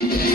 เ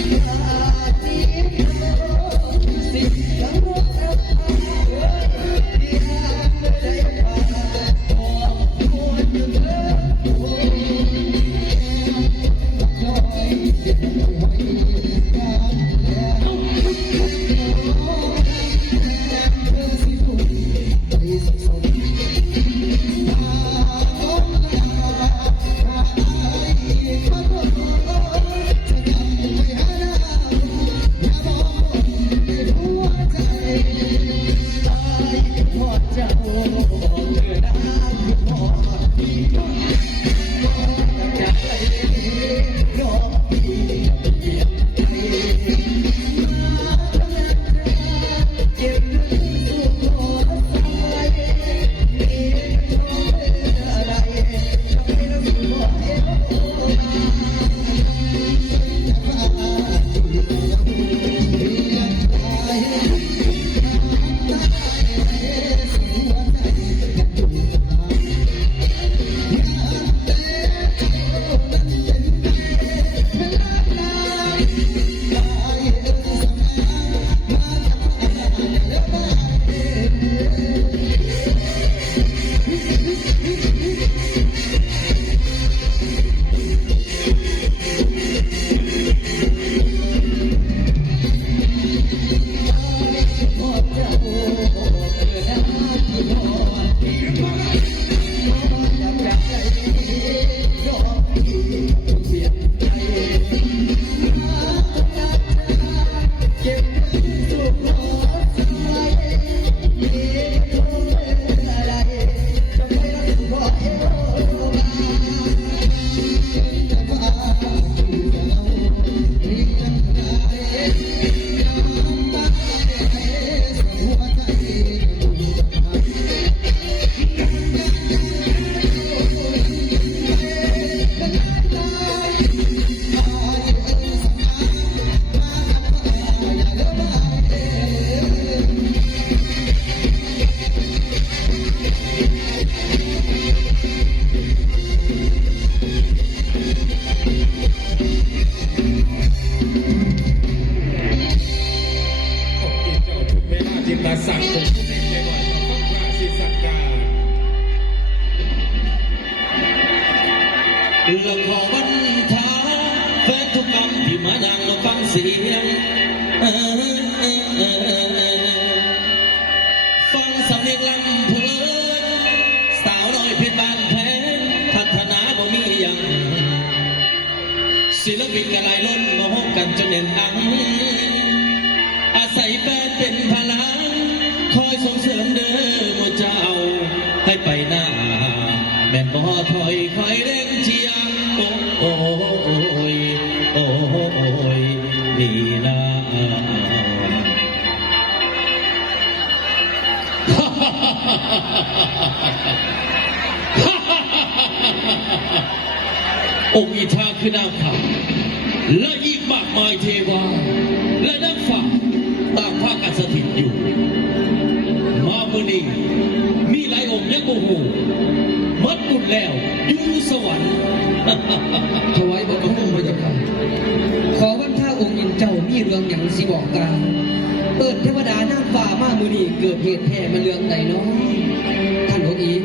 Oh, oh, oh, เรื่องของวันทาแฟนทุกคำที่มายังเราฟังเสียงฟังสำเนียงลำเพลินสาวน้อยเพชรบางแพงพัฒนาบ่มีอย่างศิลปินกระไรล้นมาพบกันจนเน่นอังอาศัยแฟนเป็นพลังคอยส่งเสริมเด้อมู่เจ้าให้ไปหน้าแม่นบ่ถอยคอยเร่ องค์อิทาคือนางขาและอีกมากมายเทวา และนักฝ่าต่างพากันสถิตอยู่ มาเมื่อนี้มีหลายองค์ยังโมโหมัดบุญแล้วอยู่สวรรค์ถวายบังคมพระเจ้าค่ะขอวันท่าองค์ยินเจ้ามีเรื่องอย่างสิบอกกลาง เปิดเทวดาหน้าฝ่ามามือนี้เกิดเหตุแท้มันเรื่องใดเนาะท่านองค์อิน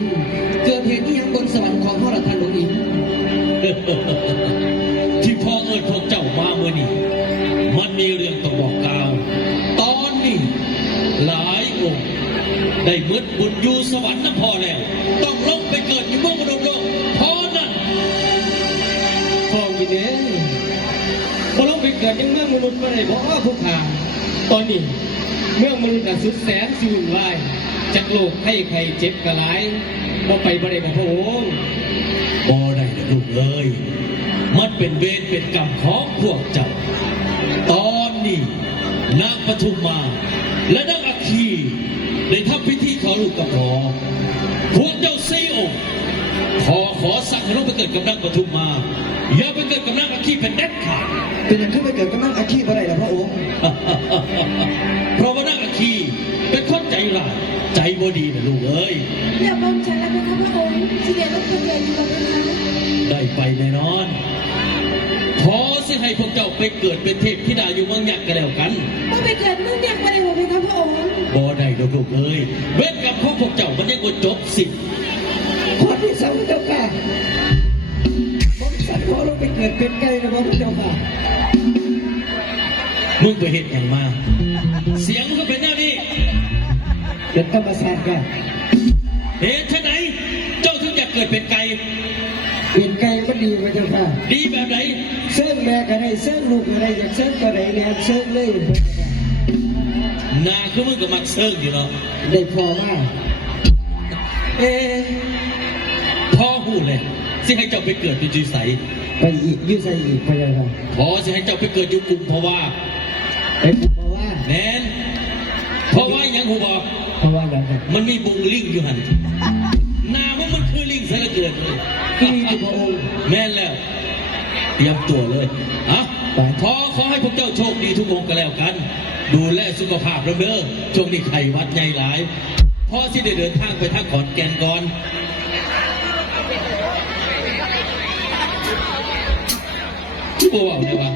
เกิดเหตุที่ยังบนสวรรค์ของพ่อละท่านองค์อินที่พ่อเอิญพวกเจ้ามาเมื่อนี้มันมีเรื่องต้องบอกกล่าว ตอนนี้หลายองค์ได้เมืดบุญอยู่สวรรค์น้ำพอแล้ว ต้องลงไปเกิดอยู่เมืองมนุษย์โลกเพราะนั้นฟองกินเด้บ่ลงไปเกิดยังเมืองมนุษย์มาได้บ่ว่าผู้ขา ตอนนี้ เมื่อมนุษย์น่ะสุดแสนสูญวายจากโลกให้ใครเจ็บกระไรบ่ไปบ่ได้บ่พระองค์บ่ได้นะลูกเอ้ยมันเป็นเวรเป็นกรรมของพวกเจ้า ตอนนี้นางปทุมมา และนางอัคคีได้ทำพิธีขอลูกกับพอพวกเจ้าสี่องค์ พอขอสั่งให้ลูกไปเกิดกับนางปทุมมา อย่าไปเกิดกับนางอัคคีเป็นเด็ดขาดเป็นอย่างขึ้นไปเกิดกับนั่งอาชีพอะไรล่ะพระองค์เพราะว่านางอัคคีเป็นคนใจร้ายใจบ่ดีนะลูกเอ้ยเดี๋ยวบอมฉันแล้วนะคะพระองค์ที่เดียวรถคนเดียวอยู่กับพระองค์ได้ไปแน่นอนพอสิให้พวกเจ้าไปเกิดเป็นเทพธิดาอยู่เมืองยักษ์กันแล้วกันต้องไปเกิดเมืองยักษ์มาในหัวเพคะพระองค์บ่ได้ดอกลูกเอ้ยเวทกับของพวกเจ้ามันยังบ่จบ มึงไปเห็นอย่างมา เสียงมันก็เป็นแนวนี้เป็นธรรมศาสตร์ค่ะเหตุไฉนเจ้าถึงอยากเกิดเป็นไก่เป็นไก่ก็ดีพระเจ้าค่ะ ดีแบบไหนเสื้อแม่ก็ได้เสื้อลูกก็ได้อยากเสื้อก็ได้แนวเสื้อเลยหนาคือมึงก็มักเซิร์งอยู่เนาะได้พอมากเอ๊ะพ่อหูเลยสิให้เจ้าไปเกิดเป็นจุยใสไปอีกยืดใส่อีกพระเจ้าค่ะพอสิให้เจ้าไปเกิดอยู่กลุ่มเพราะว่า ไปพูดมาว่าแนนเพราะว่าหยังหูบอก เพราะว่าอะไรครับมันมีบุงลิงอยู่หันหนามันมันคือลิงซะเหลือเกินเลยที่นี่พระองค์แม่นแล้วเตรียมตัวเลยอะไปขอขอให้พวกเจ้าโชคดีทุกองค์ก็แล้วกัน ดูแลสุขภาพแล้วเด้อช่วงนี้ไข้หวัดใหญ่หลายพ่อสิได้เดินทางไปทางขอนแก่นก่อนที่บอกว่า